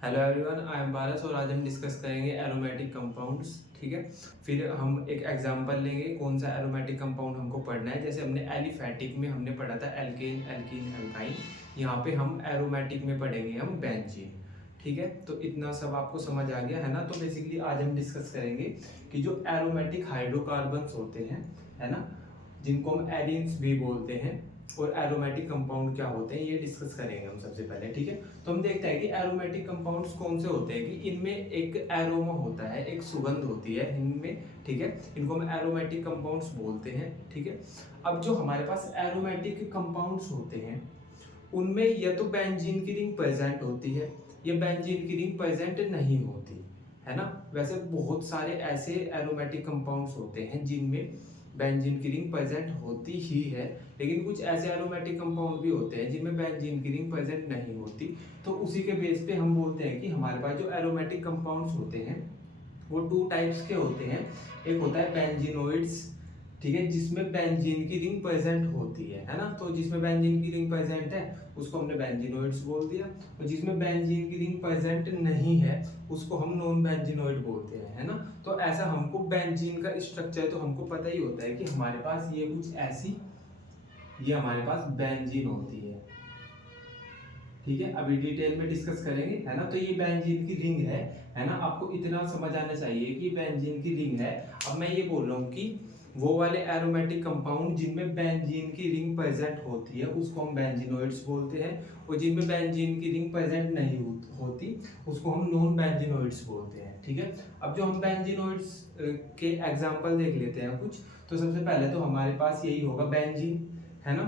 Hello everyone, I am पारस और आज हम डिस्कस करेंगे एरोमेटिक कंपाउंड्स। ठीक है, फिर हम एक एग्जांपल लेंगे कौन सा एरोमेटिक कंपाउंड हमको पढ़ना है। जैसे हमने एलिफैटिक में हमने पढ़ा था एल्केन, एल्कीन, एल्काइन। यहाँ पे हम एरोमेटिक में पढ़ेंगे हम बेंजीन। ठीक है, तो इतना सब आपको समझ आ गया है ना। तो बेसिकली आज हम डिस्कस करेंगे कि जो एरोमेटिक हाइड्रोकार्बन्स होते हैं, है ना, जिनको हम एरीन्स भी बोलते हैं, और एरोमेटिक कंपाउंड क्या होते हैं ये डिस्कस करेंगे हम सबसे पहले। ठीक है, तो हम देखते हैं कि एरोमेटिक कंपाउंड्स कौन से होते हैं। कि इनमें एक एरोमा होता है, एक सुगंध होती है इनमें। ठीक है, इनको हम एरोमेटिक कंपाउंड्स बोलते हैं। ठीक है, अब जो हमारे पास एरोमेटिक कंपाउंड्स होते हैं उनमें या तो बेंजीन की रिंग प्रेजेंट होती है या बेंजीन की रिंग प्रेजेंट नहीं होती, है ना। वैसे बहुत सारे ऐसे एरोमेटिक कंपाउंड्स होते हैं जिनमें बेंजीन की रिंग प्रेजेंट होती ही है, लेकिन कुछ ऐसे एरोमेटिक कंपाउंड भी होते हैं जिनमें बेंजीन की रिंग प्रेजेंट नहीं होती। तो उसी के बेस पे हम बोलते हैं कि हमारे पास जो एरोमेटिक कंपाउंड्स होते हैं वो टू टाइप्स के होते हैं। एक होता है बेंजीनोइड्स, ठीक है, जिसमें बेंजीन की रिंग प्रेजेंट होती है ना। तो जिसमें बेंजीन की रिंग प्रेजेंट है उसको हमने बेंजीनोइड्स बोल दिया, और जिसमें बेंजीन की रिंग प्रेजेंट नहीं है उसको हम नॉन बेंजीनोइड बोलते हैं, है ना। तो ऐसा हमको बेंजीन का स्ट्रक्चर तो हमको पता ही होता है कि हमारे पास ये कुछ ऐसी, ये हमारे पास बेंजीन होती है। ठीक है, अभी डिटेल में डिस्कस करेंगे, है ना। तो ये बेंजीन की रिंग है ना। आपको इतना समझ आना चाहिए कि बेंजीन की रिंग है। अब मैं ये बोल रहा हूँ कि वो वाले एरोमेटिक कंपाउंड जिनमें बेंजीन की रिंग प्रेजेंट होती है उसको हम बेंजीनोइड्स बोलते हैं, और जिनमें बेंजीन की रिंग प्रेजेंट नहीं होती उसको हम नॉन बेंजीनोइड्स बोलते हैं। ठीक है, अब जो हम बेंजीनोइड्स के एग्जांपल देख लेते हैं कुछ। तो सबसे पहले तो हमारे पास यही होगा बेंजीन, है ना।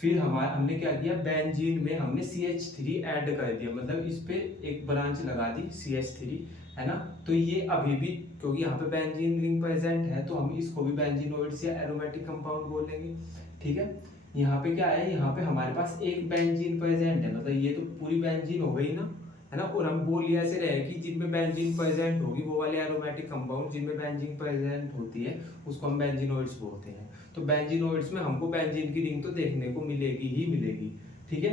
फिर हमने क्या किया, बेंजीन में हमने CH3 ऐड कर दिया, मतलब इस पे एक ब्रांच लगा दी CH3, है ना। तो ये अभी भी, क्योंकि यहाँ पे बेंजीन रिंग प्रेजेंट है तो हम इसको भी बेंजीनोइड्स या एरोमेटिक कंपाउंड बोलेंगे। ठीक है, यहाँ पे क्या है, यहाँ पे हमारे पास एक बेंजीन प्रेजेंट है, मतलब ये तो पूरी बेंजीन हो गई ना, है ना। और हम बोल ऐसे रहे कि जिनमें बेंजीन प्रेजेंट होगी वो वाले एरोमेटिक कंपाउंड जिनमें बेंजीन प्रेजेंट होती है उसको हम बेंजीनोइड्स बोलते हैं। तो बेंजीनोइड्स में हमको बेंजीन की रिंग तो देखने को मिलेगी ही मिलेगी। ठीक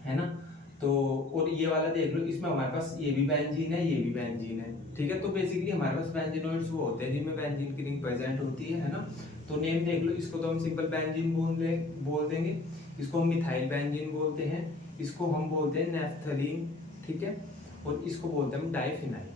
है ना। तो और ये वाला देख लो, इसमें हमारे पास ये भी बेंजीन है, ये भी बेंजीन है। ठीक है, तो बेसिकली हमारे पास बेंजीनोइड्स वो होते हैं जिनमें बेंजीन की रिंग प्रेजेंट होती है ना। तो नेम देख लो, इसको तो हम सिंपल बेंजीन बोल देंगे, इसको हम मिथाइल बेंजीन बोलते हैं, इसको हम बोलते हैं नेफ्थलीन। ठीक है, और इसको बोलते हैं हम डाइफिनाइल।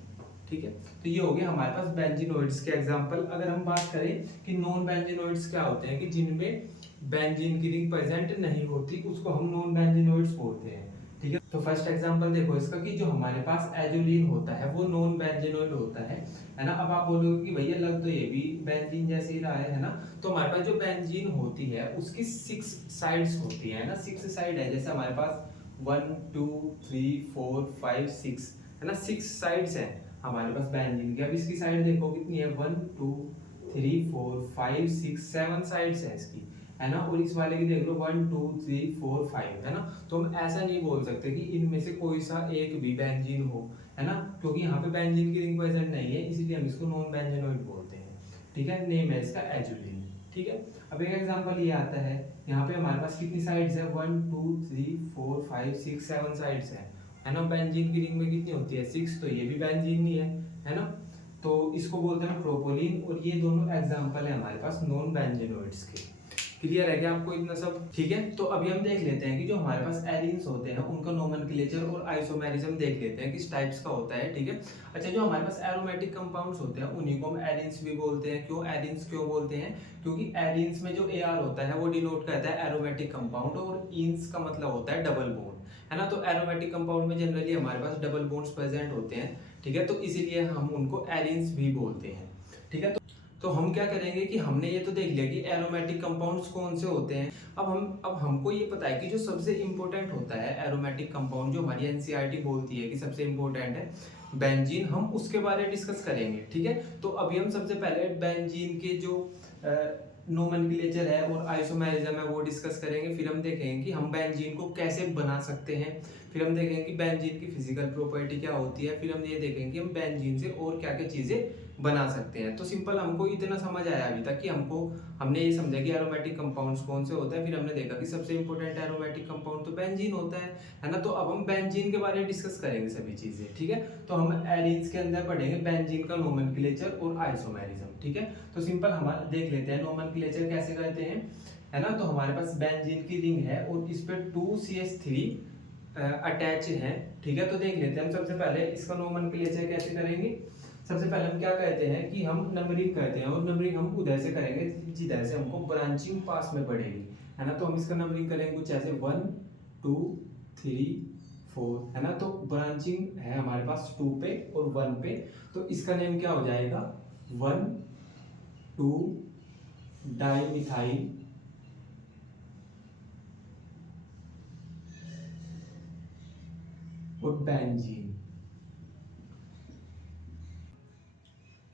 ठीक है, तो ये हो गए हमारे पास बेंजीनोइड्स के एग्जांपल। अगर हम बात करें कि नॉन बेंजीनोइड्स क्या होते हैं, कि जिनमें बेंजीन की रिंग प्रेजेंट नहीं होती उसको हम नॉन बेंजीनोइड्स बोलते हैं। ठीक है, तो फर्स्ट एग्जांपल देखो इसका, कि जो हमारे पास एजोलिन होता है वो नॉन बेंजीनोइड होता है ना। अब आप बोलोगे कि भैया लग तो ये भी बेंजीन जैसे ही रहा है ना। तो हमारे पास जो बेंजीन होती है उसकी 6 साइड्स होती है ना, 6 साइड है। जैसे हमारे पास 1 2 3 4 5 6, है ना, 6 साइड्स हैं हमारे पास बेंजीन की। अब इसकी साइड देखो कितनी है, 1 2 3 4 5 6 7 साइड्स है इसकी, है ना। और इस वाले की देख लो 1 2 3 4 5, है ना। तो हम ऐसा नहीं बोल सकते कि इनमें से कोई सा एक भी बेंजीन हो, है ना, क्योंकि यहाँ पे बेंजीन की रिंग प्रेजेंट नहीं है, इसीलिए हम इसको नॉन बेंजीनोइड बोलते हैं। ठीक है, नेम है इसका एजुलिन। ठीक है, अब एक एग्जांपल ये आता है, यहाँ पे हमारे पास कितनी साइड्स है, 1 2 3 4 5 6 7 साइड्स है ना। बेंजीन की रिंग में कितनी होती है, 6, तो ये भी बेंजीन ही है ना। तो इसको बोलते हैं प्रोपोलिन, और ये दोनों एग्जांपल है हमारे पास नॉन बेंजीनोइड्स के। क्लियर है क्या आपको इतना सब? ठीक है, तो अभी हम देख लेते हैं कि जो हमारे पास एरीन्स होते हैं उनका नोमेनक्लेचर और आइसोमेरिज्म देख लेते हैं किस टाइप्स का होता है। ठीक है, अच्छा, जो हमारे पास एरोमेटिक कंपाउंड्स होते हैं उन्हीं को हम एरीन्स भी बोलते हैं। क्यों एरीन्स क्यों बोलते हैं? क्योंकि एरीन्स में जो AR होता है वो डिनोट करता है एरोमेटिक कंपाउंड, और इन्स का मतलब होता है डबल बॉन्ड, है ना। तो एरोमेटिक कंपाउंड में जनरली हमारे पास डबल बॉन्ड्स प्रेजेंट होते हैं। ठीक है, तो इसीलिए हम उनको एरीन्स भी बोलते हैं। ठीक है, तो हम क्या करेंगे कि हमने ये तो देख लिया कि एरोमेटिक कंपाउंड्स कौन से होते हैं। अब हमको ये पता है कि जो सबसे इंपॉर्टेंट होता है एरोमेटिक कंपाउंड, जो हमारी NCERT बोलती है कि सबसे इंपॉर्टेंट है बेंजीन, हम उसके बारे में डिस्कस करेंगे। ठीक है, तो अभी हम सबसे पहले बेंजीन के जो नोमेनक्लेचर है और आइसोमेरिज्म है वो डिस्कस करेंगे। फिर हम देखेंगे कि हम बेंजीन को कैसे बना सकते हैं, फिर हम देखेंगे कि बेंजीन की फिजिकल प्रॉपर्टी क्या होती है, फिर हम ये देखेंगे कि हम बेंजीन से और क्या क्या चीज़ें बना सकते हैं। तो सिंपल हमको इतना समझ आया अभी तक कि हमने ये समझा कि एरोमेटिक कंपाउंड्स कौन से होते हैं, फिर हमने देखा कि सबसे इंपॉर्टेंट एरोमेटिक कंपाउंड तो बेंजीन होता है ना। तो अब हम बेंजीन के बारे में डिस्कस करेंगे सभी चीज़ें, ठीक है। तो हम एरीन्स के अंदर पढ़ेंगे बेंजीन का नोमेनक्लेचर और आइसोमेरिज्म, ठीक है। तो सिंपल हम देख लेते हैं नोमेनक्लेचर कैसे करते हैं, है ना। तो हमारे पास बेंजीन की रिंग है और इस पे 2CH3 अटैच है, ठीक है। तो देख लेते हैं हम सबसे पहले इसका नोमेनक्लेचर कैसे करेंगे। सबसे पहले हम क्या कहते हैं कि हम नंबरिंग करते हैं और नंबरिंग हम उधर से करेंगे जिधर से हमको ब्रांचिंग पास में पड़ेगी, है ना। तो हम इसका नंबरिंग करेंगे कुछ ऐसे 1 2 3 4, है ना। तो ब्रांचिंग है हमारे पास 2 पे और 1 पे, तो इसका नेम क्या हो जाएगा 1 2 डाइमिथाइल और बेंजीन।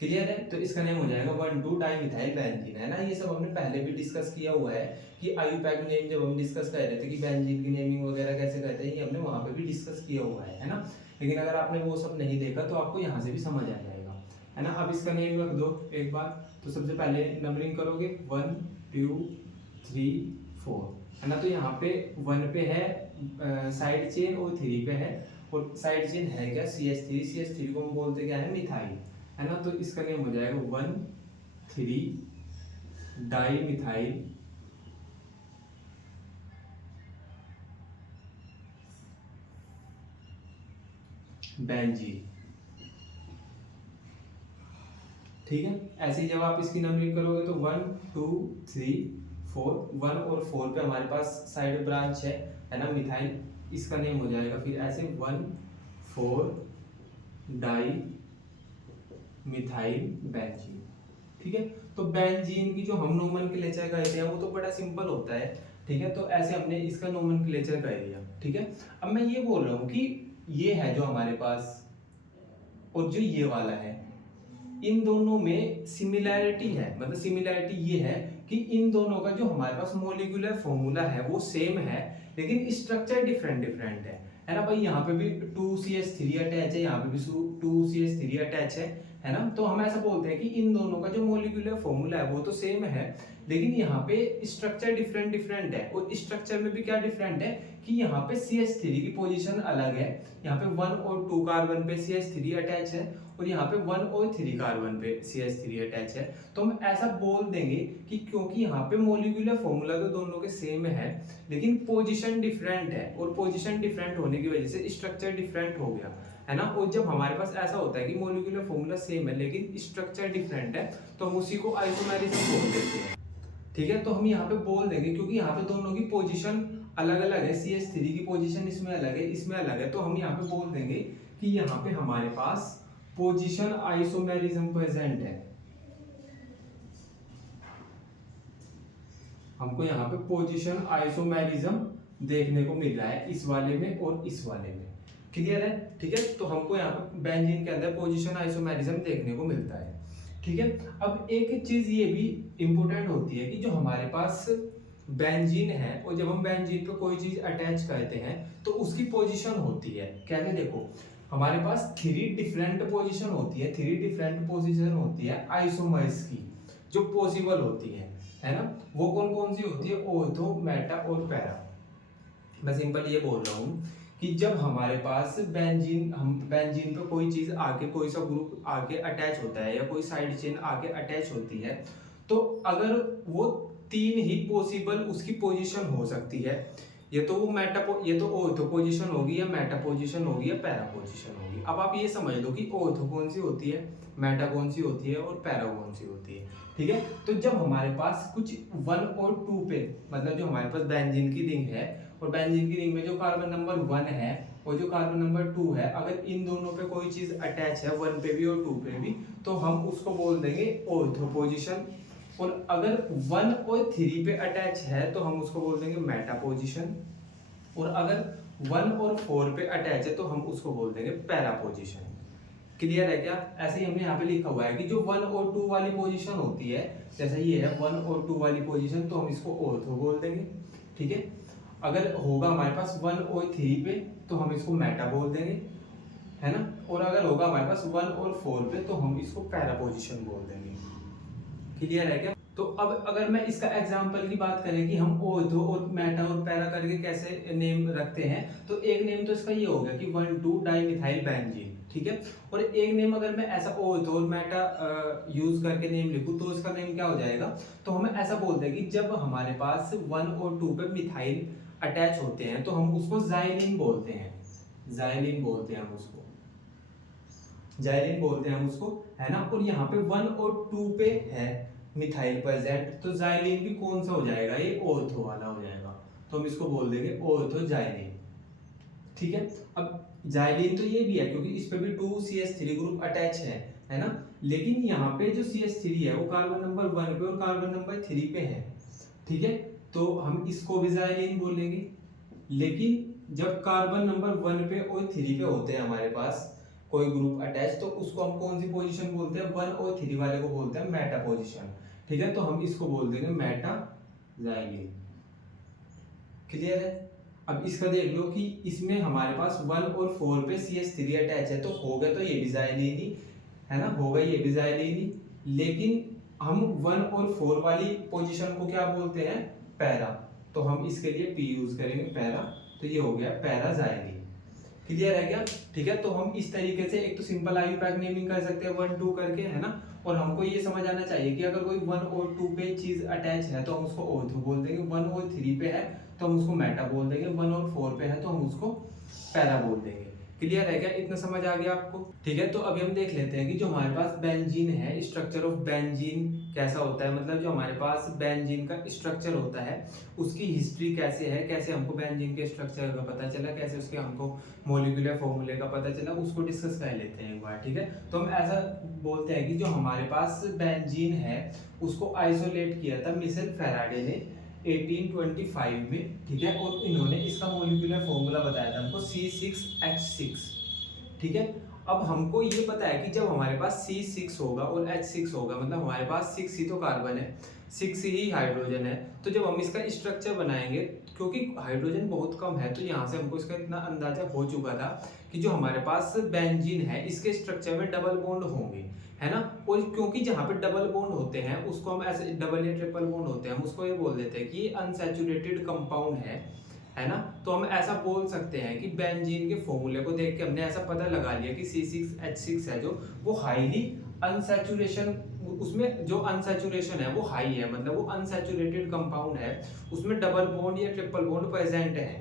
क्लियर है। तो इसका नेम हो जाएगा 1 2 डाइमिथाइल बेंजीन, है ना। ये सब हमने पहले भी डिस्कस किया हुआ है कि आईयूपैक नेम जब हम डिस्कस कर रहे थे कि बेंजीन की नेमिंग वगैरह कैसे करते हैं, ये हमने वहां पे भी डिस्कस किया हुआ है ना। लेकिन अगर आपने वो सब नहीं देखा तो आपको यहाँ से भी समझ आ जाएगा, है ना। अब इसका नेम रख दो एक बार। तो सबसे पहले नंबरिंग करोगे 1 2 3 4, है ना। तो यहाँ पे 1 पे है साइड चेन और 3 पे है, और साइड चेन है क्या CH3। CH3 को हम बोलते क्या है मिथाइल, है ना। तो इसका नेम हो जाएगा 1 3 डाइमिथाइल बेंजीन, ठीक है। ऐसे ही जब आप इसकी नंबरिंग करोगे तो 1 2 3 4, 1 और 4 पे हमारे पास साइड ब्रांच है ना मिथाइल, इसका नेम हो जाएगा फिर ऐसे 1 4 डाई मिथाइल बेंजीन, ठीक है। तो बेंजीन की जो हम नोमेनक्लेचर करते हैं वो तो बड़ा सिंपल होता है, ठीक है। तो ऐसे हमने इसका नोमेनक्लेचर कर दिया, ठीक है। अब मैं ये बोल रहा हूँ कि ये है जो हमारे पास और जो ये वाला है, इन दोनों में सिमिलैरिटी है। मतलब सिमिलैरिटी ये है कि इन दोनों का जो हमारे पास मोलिकुलर फॉर्मूला है वो सेम है, लेकिन स्ट्रक्चर डिफरेंट डिफरेंट है ना भाई। यहाँ पे भी 2CH3 अटैच है, यहाँ पे भी 2CH3 अटैच है ना। तो हम ऐसा बोलते हैं कि इन दोनों का जो मोलिकुलर फॉर्मूला है वो तो सेम है, लेकिन यहाँ पे स्ट्रक्चर डिफरेंट डिफरेंट है। और स्ट्रक्चर में भी क्या डिफरेंट है कि यहाँ पे CH3 की पोजीशन अलग है, यहाँ पे 1 और 2 कार्बन पे CH3 अटैच है, और यहाँ पे 1 और 3 कार्बन पे CH3 अटैच है। तो हम ऐसा बोल देंगे कि क्योंकि यहाँ पे मोलिकुलर फॉर्मूला तो दोनों के सेम है, लेकिन पोजीशन डिफरेंट है, और पोजीशन डिफरेंट होने की वजह से स्ट्रक्चर डिफरेंट हो गया, है ना। और जब हमारे पास ऐसा होता है कि मोलिकुलर फॉर्मूला सेम है लेकिन स्ट्रक्चर डिफरेंट है, तो हम उसी को आइसोमेरिज्म बोल देते हैं, ठीक है। तो हम यहाँ पे बोल देंगे क्योंकि यहाँ पे दोनों की पोजीशन अलग अलग है, CH3 की पोजीशन इसमें अलग है, इसमें अलग है, तो हम यहाँ पे बोल देंगे कि यहाँ पे हमारे पास पोजीशन आइसोमेरिज्म प्रेजेंट है। हमको यहाँ पे पोजीशन आइसोमेरिज्म देखने को मिल रहा है इस वाले में और इस वाले में, क्लियर है, ठीक है। तो हमको यहाँ पे बेंजीन के अंदर पोजीशन आइसोमेरिज्म देखने को मिलता है, ठीक है। अब एक चीज ये भी इंपॉर्टेंट होती है कि जो हमारे पास बेंजीन है, और जब हम बेंजीन पे कोई चीज अटैच करते हैं तो उसकी पोजीशन होती है, कहते देखो हमारे पास 3 डिफरेंट पोजीशन होती है, 3 डिफरेंट पोजीशन होती है आइसोमर्स की जो पॉसिबल होती है ना। वो कौन कौन सी होती है, ऑर्थो, मेटा और पैरा। मैं सिंपल ये बोल रहा हूँ कि जब हमारे पास हम बेंजीन पे कोई चीज आके, कोई सा ग्रुप आके अटैच होता है या कोई साइड चेन आके अटैच होती है, तो अगर वो 3 ही पॉसिबल उसकी पोजीशन हो सकती है, ये तो ऑर्थो पोजीशन होगी, या मेटा पोजीशन होगी, या पैरा पोजीशन होगी। अब आप ये समझ लो कि ऑर्थो कौन सी होती है, मेटा कौन सी होती है और पैरा कौन सी होती है, ठीक है। तो जब हमारे पास कुछ 1 और 2 पे, मतलब जो हमारे पास बेंजीन की रिंग है और बेंजीन की रिंग में जो कार्बन नंबर 1 है और जो कार्बन नंबर 2 है, अगर इन दोनों पे कोई चीज अटैच है 1 पे भी और 2 पे भी, तो हम उसको बोल देंगे ऑर्थो पोजीशन। और अगर 1 और 3 पे अटैच है तो हम उसको बोल देंगे मेटा पोजीशन। और अगर 1 और 4 पे अटैच है तो हम उसको बोल देंगे पैरा पोजीशन। क्लियर है क्या। ऐसे ही हमने यहाँ पे लिखा हुआ है कि जो 1 और 2 वाली पोजीशन होती है, जैसे ये है 1 और 2 वाली पोजीशन, तो हम इसको ऑर्थो बोल देंगे, ठीक है। अगर होगा हमारे पास 1 और 3 पे तो हम इसको मेटा बोल देंगे, है ना। और अगर होगा हमारे पास 1 और 4 पे तो हम इसको पैरा पोजीशन बोल देंगे। क्लियर है क्या? तो अब अगर मैं इसका एग्जांपल की बात करें कि हम ओर्थो और मेटा और पैरा करके कैसे नेम रखते हैं, तो एक नेम तो इसका ये हो गया कि 1,2 डाइमिथाइल बेंजीन, ठीक है। और एक नेम अगर मैं ऐसा ओर्थो और मेटा यूज करके नेम लिखूं तो इसका नेम क्या हो जाएगा, तो हमें ऐसा बोलते हैं कि जब हमारे पास 1 और 2 पे मिथाइल अटैच होते हैं तो हम उसको जाइलिन बोलते हैं, जाइलिन बोलते हैं हम उसको, जाइलिन बोलते हैं हम उसको, है ना। और यहाँ पे 1 और 2 पे है मिथाइल प्रेजेंट, तो जाइलिन भी कौन सा हो जाएगा, ये ऑर्थो वाला हो जाएगा, तो हम इसको बोल देंगे ऑर्थो जाइलिन, ठीक है। अब जाइलिन तो ये भी है क्योंकि इस पे भी 2CH3 ग्रुप अटैच है ना। लेकिन यहाँ पे जो CH3 है वो कार्बन नंबर 1 पे और कार्बन नंबर 3 पे है, ठीक है, तो हम इसको भी जाइलिन बोलेंगे। लेकिन जब कार्बन नंबर 1 पे और 3 पे होते हैं हमारे पास कोई ग्रुप अटैच, तो उसको हम कौन सी पोजीशन बोलते हैं, 1 और 3 वाले को बोलते हैं मेटा पोजीशन, ठीक है। तो हम इसको बोल देंगे मेटा जाइलिन। क्लियर है? अब इसका देख लो कि इसमें हमारे पास 1 और 4 पे CH3 अटैच है, तो होगा तो ये भी जाइलिन ही, है ना, होगा ये भी जाइलिन ही। लेकिन हम 1 और 4 वाली पोजीशन को क्या बोलते हैं, पैरा, तो हम इसके लिए P यूज करेंगे, पैरा, तो ये हो गया पैरा जाइलिन। क्लियर है क्या? ठीक है, तो हम इस तरीके से एक तो सिंपल आईयूपैक नेमिंग कर सकते हैं 1 2 करके, है ना। और हमको ये समझ आना चाहिए कि अगर कोई 1 और 2 पे चीज अटैच है तो हम उसको ऑर्थो बोल देंगे, 1 और 3 पे है तो हम उसको मेटा बोल देंगे, 1 और 4 पे है तो हम उसको पैरा बोल देंगे। क्लियर है क्या? इतना समझ आ गया आपको? ठीक है, तो अभी हम देख लेते हैं कि जो हमारे पास बेंजीन है, स्ट्रक्चर ऑफ बेंजीन कैसा होता है, मतलब जो हमारे पास बेंजीन का स्ट्रक्चर होता है उसकी हिस्ट्री कैसे है, कैसे हमको बेंजीन के स्ट्रक्चर का पता चला, कैसे उसके हमको मॉलिक्यूलर फॉर्मूले का पता चला, उसको डिस्कस कर लेते हैं एक बार। ठीक है, तो हम ऐसा बोलते हैं कि जो हमारे पास बेंजीन है उसको आइसोलेट किया था मिशेल फैराडे ने 1825 में, ठीक है, और इन्होंने इसका मॉलिक्यूलर फॉर्मूला बताया था हमको C6H6, ठीक है। अब हमको ये पता है कि जब हमारे पास C6 होगा और H6 होगा, मतलब हमारे पास 6 ही तो कार्बन है, 6 ही हाइड्रोजन है, तो जब हम इसका स्ट्रक्चर बनाएंगे, क्योंकि हाइड्रोजन बहुत कम है तो यहाँ से हमको इसका इतना अंदाजा हो चुका था कि जो हमारे पास बेंजीन है इसके स्ट्रक्चर में डबल बॉन्ड होंगे, है ना। और क्योंकि जहाँ पे डबल बॉन्ड होते हैं उसको हम ऐसे, डबल या ट्रिपल बॉन्ड होते हैं, हम उसको ये बोल देते हैं कि ये अनसैचुरेटेड कंपाउंड है ना। तो हम ऐसा बोल सकते हैं कि बेंजीन के फॉर्मूले को देख के हमने ऐसा पता लगा लिया कि C6H6 है जो वो हाईली अनसैचुरेशन, उसमें जो अनसैचुरेशन है वो हाई है, मतलब वो अनसैचुरेटेड कंपाउंड है, उसमें डबल बॉन्ड या ट्रिपल बॉन्ड प्रेजेंट है।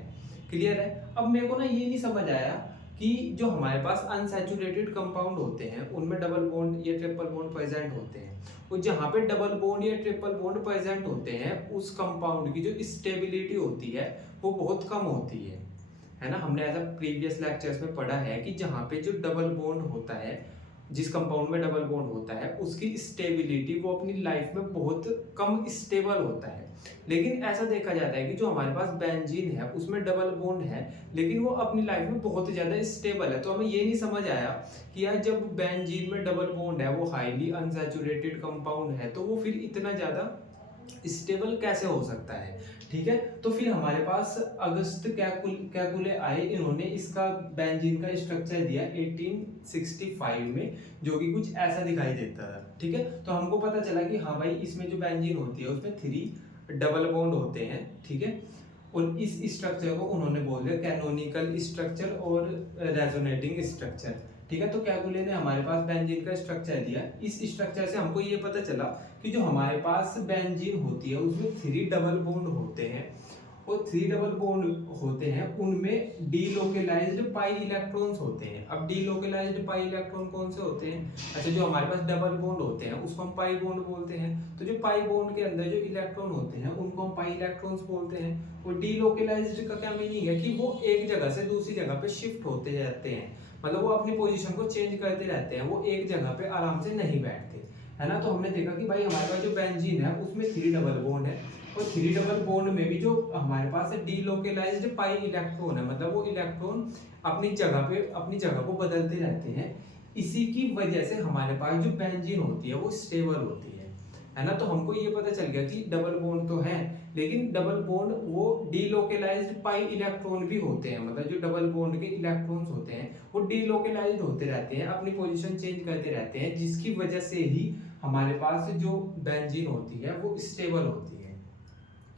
क्लियर है? अब मेरे को ना ये नहीं समझ आया कि जो हमारे पास अनसैचुरेटेड कंपाउंड होते हैं उनमें डबल बॉन्ड या ट्रिपल बॉन्ड प्रेजेंट होते हैं, और जहाँ पे डबल बॉन्ड या ट्रिपल बॉन्ड प्रेजेंट होते हैं उस कंपाउंड की जो स्टेबिलिटी होती है वो बहुत कम होती है ना। हमने ऐसा प्रीवियस लेक्चर्स में पढ़ा है कि जहाँ पे जो डबल बॉन्ड होता है, जिस कंपाउंड में डबल बॉन्ड होता है उसकी स्टेबिलिटी वो अपनी लाइफ में बहुत कम स्टेबल होता है। लेकिन ऐसा देखा जाता है कि जो हमारे पास बेंजीन है उसमें डबल बॉन्ड है लेकिन वो अपनी लाइफ में बहुत ज़्यादा स्टेबल है। तो हमें ये नहीं समझ आया कि यार जब बेंजीन में डबल बॉन्ड है, वो हाईली अनसैचुरेटेड कंपाउंड है, तो वो फिर इतना ज़्यादा स्टेबल कैसे हो सकता है। ठीक है, तो फिर हमारे पास अगस्त कैकुले आए, इन्होंने इसका बेंजीन का स्ट्रक्चर दिया 1865 में, जो कि कुछ ऐसा दिखाई देता था। ठीक है, तो हमको पता चला कि हाँ भाई इसमें जो बेंजीन होती है उसमें 3 डबल बॉन्ड होते हैं। ठीक है, और इस स्ट्रक्चर को उन्होंने बोल दिया कैनोनिकल स्ट्रक्चर और रेजोनेटिंग स्ट्रक्चर। ठीक है, तो कैकुले ने हमारे पास बेंजीन का स्ट्रक्चर दिया। इस स्ट्रक्चर से हमको ये पता चला कि जो हमारे पास बेंजीन होती है उसमें 3 डबल बॉन्ड होते हैं, और 3 डबल बॉन्ड होते हैं उनमें डीलोकेलाइज्ड पाई इलेक्ट्रॉन्स होते हैं। अब डीलोकेलाइज्ड पाई इलेक्ट्रॉन कौन से होते हैं? अच्छा, जो हमारे पास डबल बॉन्ड होते हैं उसको हम पाई बॉन्ड बोलते हैं, तो जो पाई बॉन्ड के अंदर जो इलेक्ट्रॉन होते हैं उनको हम पाई इलेक्ट्रॉन्स बोलते हैं। और डीलोकेलाइज्ड का क्या मीनिंग है कि वो एक जगह से दूसरी जगह पे शिफ्ट होते जाते हैं, मतलब वो अपनी पोजीशन को चेंज करते रहते हैं, वो एक जगह पे आराम से नहीं बैठते, है ना। तो हमने देखा कि भाई हमारे पास जो बेंजीन है उसमें 3 डबल बॉन्ड है, और 3 डबल बॉन्ड में भी जो हमारे पास डीलोकेलाइज्ड पाई इलेक्ट्रॉन है, मतलब वो इलेक्ट्रॉन अपनी जगह को बदलते रहते हैं। इसी की वजह से हमारे पास जो बेंजीन होती है वो स्टेबल होती है है ना। तो हमको ये पता चल गया कि डबल बॉन्ड तो है, लेकिन डबल बॉन्ड वो डीलोकेलाइज्ड पाई इलेक्ट्रॉन भी होते हैं, मतलब जो डबल बॉन्ड के इलेक्ट्रॉन्स होते हैं वो डीलोकेलाइज्ड होते रहते हैं, अपनी पोजीशन चेंज करते रहते हैं, जिसकी वजह से ही हमारे पास जो बेंजीन होती है वो स्टेबल होती है।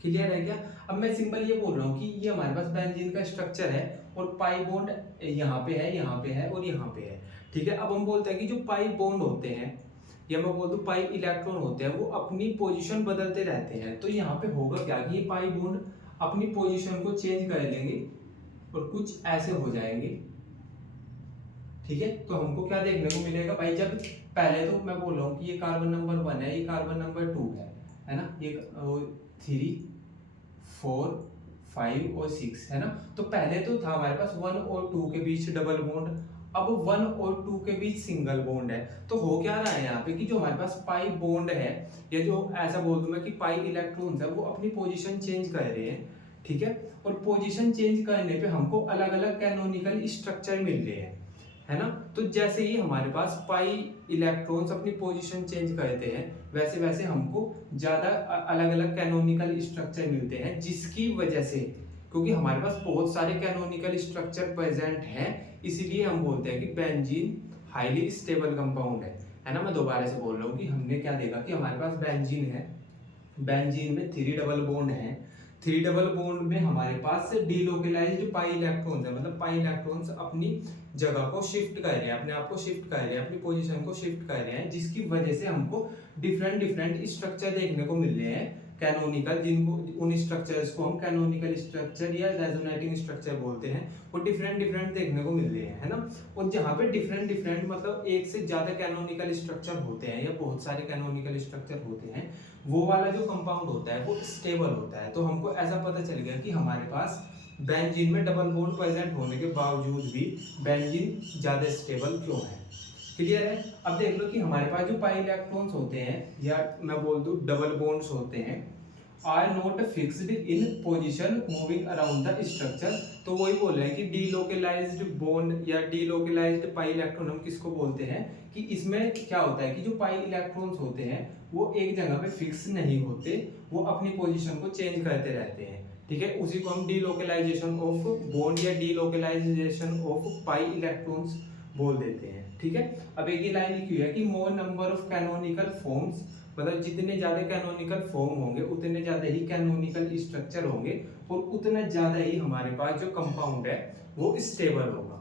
क्लियर है क्या? अब मैं सिंपल ये बोल रहा हूँ कि ये हमारे पास बेंजीन का स्ट्रक्चर है और पाई बॉन्ड यहाँ पे है, यहाँ पे है और यहाँ पे है, ठीक है। अब हम बोलते हैं कि जो पाई बॉन्ड होते हैं या मैं बोल दूं पाई इलेक्ट्रॉन होते हैं वो अपनी पोजीशन बदलते रहते हैं। तो यहाँ पे होगा क्या कि ये पाई बॉन्ड अपनी पोजीशन को चेंज कर लेंगे और कुछ ऐसे हो जाएंगे, ठीक है। तो हमको क्या देखने को मिलेगा भाई, जब पहले तो मैं बोल रहा हूँ कि ये कार्बन नंबर 1 है, ये कार्बन नंबर 2 है ना, ये 3 4 5 और 6 है ना। तो पहले तो था हमारे पास 1 और 2 के बीच डबल बॉन्ड, अब 1 और 2 के बीच सिंगल बॉन्ड है। तो हो क्या रहा है यहाँ पे कि जो हमारे पास पाई बॉन्ड है या जो ऐसा बोल दूं मैं कि पाई इलेक्ट्रॉन्स है वो अपनी पोजीशन चेंज कर रहे हैं, ठीक है। और पोजीशन चेंज करने पे हमको अलग अलग कैनोनिकल स्ट्रक्चर मिल रहे हैं, है ना। तो जैसे ही हमारे पास पाई इलेक्ट्रॉन्स अपनी पोजीशन चेंज करते हैं वैसे वैसे हमको ज्यादा अलग अलग कैनोनिकल स्ट्रक्चर मिलते हैं, जिसकी वजह से क्योंकि हमारे पास बहुत सारे कैनोनिकल स्ट्रक्चर प्रेजेंट हैं, इसीलिए हम बोलते हैं कि बेंजीन हाईली स्टेबल कंपाउंड है ना। मैं दोबारा से बोल रहा हूँ कि हमने क्या देखा कि हमारे पास बेंजीन है, बेंजीन में 3 डबल बॉन्ड है, 3 डबल बॉन्ड में हमारे पास डीलोकेलाइज्ड पाई इलेक्ट्रॉन्स है, मतलब पाई इलेक्ट्रॉन्स अपनी जगह को शिफ्ट कर रहे हैं, अपने आप को शिफ्ट कर रहे हैं, अपनी पोजीशन को शिफ्ट कर रहे हैं, जिसकी वजह से हमको डिफरेंट डिफरेंट स्ट्रक्चर देखने को मिल रहे हैं कैनोनिकल, जिनको उन स्ट्रक्चर्स को हम कैनोनिकल स्ट्रक्चर या रेजोनेटिंग स्ट्रक्चर बोलते हैं, वो डिफरेंट डिफरेंट देखने को मिल रहे हैं, है ना। और जहाँ पे डिफरेंट डिफरेंट मतलब एक से ज्यादा कैनोनिकल स्ट्रक्चर होते हैं या बहुत सारे कैनोनिकल स्ट्रक्चर होते हैं, वो वाला जो कंपाउंड होता है वो स्टेबल होता है। तो हमको ऐसा पता चल गया कि हमारे पास बेंजीन में डबल बॉन्ड प्रेजेंट होने के बावजूद भी बेंजीन ज्यादा स्टेबल क्यों है। क्लियर है? अब देख लो कि हमारे पास जो पाई इलेक्ट्रॉन्स होते हैं या मैं बोल दूं डबल बॉन्ड्स होते हैं are not fixed in position moving around the structure. तो वही बोल रहे हैं कि डीलोकेलाइज्ड बॉन्ड या डीलोकेलाइज्ड पाई इलेक्ट्रॉन हम किसको बोलते हैं कि इसमें क्या होता है कि जो पाई इलेक्ट्रॉन्स होते हैं वो एक जगह पे फिक्स नहीं होते, वो अपनी पोजीशन को चेंज करते रहते हैं, ठीक है। उसी को हम डीलोकेलाइजेशन ऑफ बॉन्ड या डीलोकेलाइजेशन ऑफ पाई इलेक्ट्रॉन्स बोल देते हैं, ठीक है। अब एक ये लाइन लिखी हुई है कि मोर नंबर ऑफ कैनोनिकल फॉर्म्स, मतलब जितने ज्यादा कैनोनिकल फॉर्म होंगे उतने ज्यादा ही कैनोनिकल स्ट्रक्चर होंगे और उतना ज्यादा ही हमारे पास जो कंपाउंड है वो स्टेबल होगा।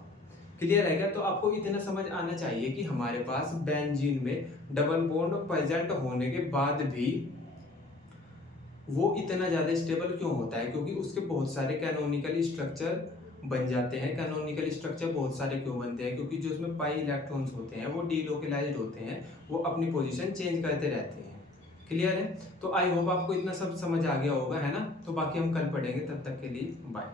क्लियर है क्या? तो आपको इतना समझ आना चाहिए कि हमारे पास बेंजीन में डबल बॉन्ड प्रेजेंट होने के बाद भी वो इतना ज्यादा स्टेबल क्यों होता है, क्योंकि उसके बहुत सारे कैनोनिकल स्ट्रक्चर बन जाते हैं। कैनोनिकल स्ट्रक्चर बहुत सारे क्यों बनते हैं, क्योंकि जो उसमें पाई इलेक्ट्रॉन्स होते हैं वो डीलोकेलाइज्ड होते हैं, वो अपनी पोजीशन चेंज करते रहते हैं। क्लियर है? तो आई होप आपको इतना सब समझ आ गया होगा, है ना। तो बाकी हम कल पढ़ेंगे, तब तक के लिए बाय।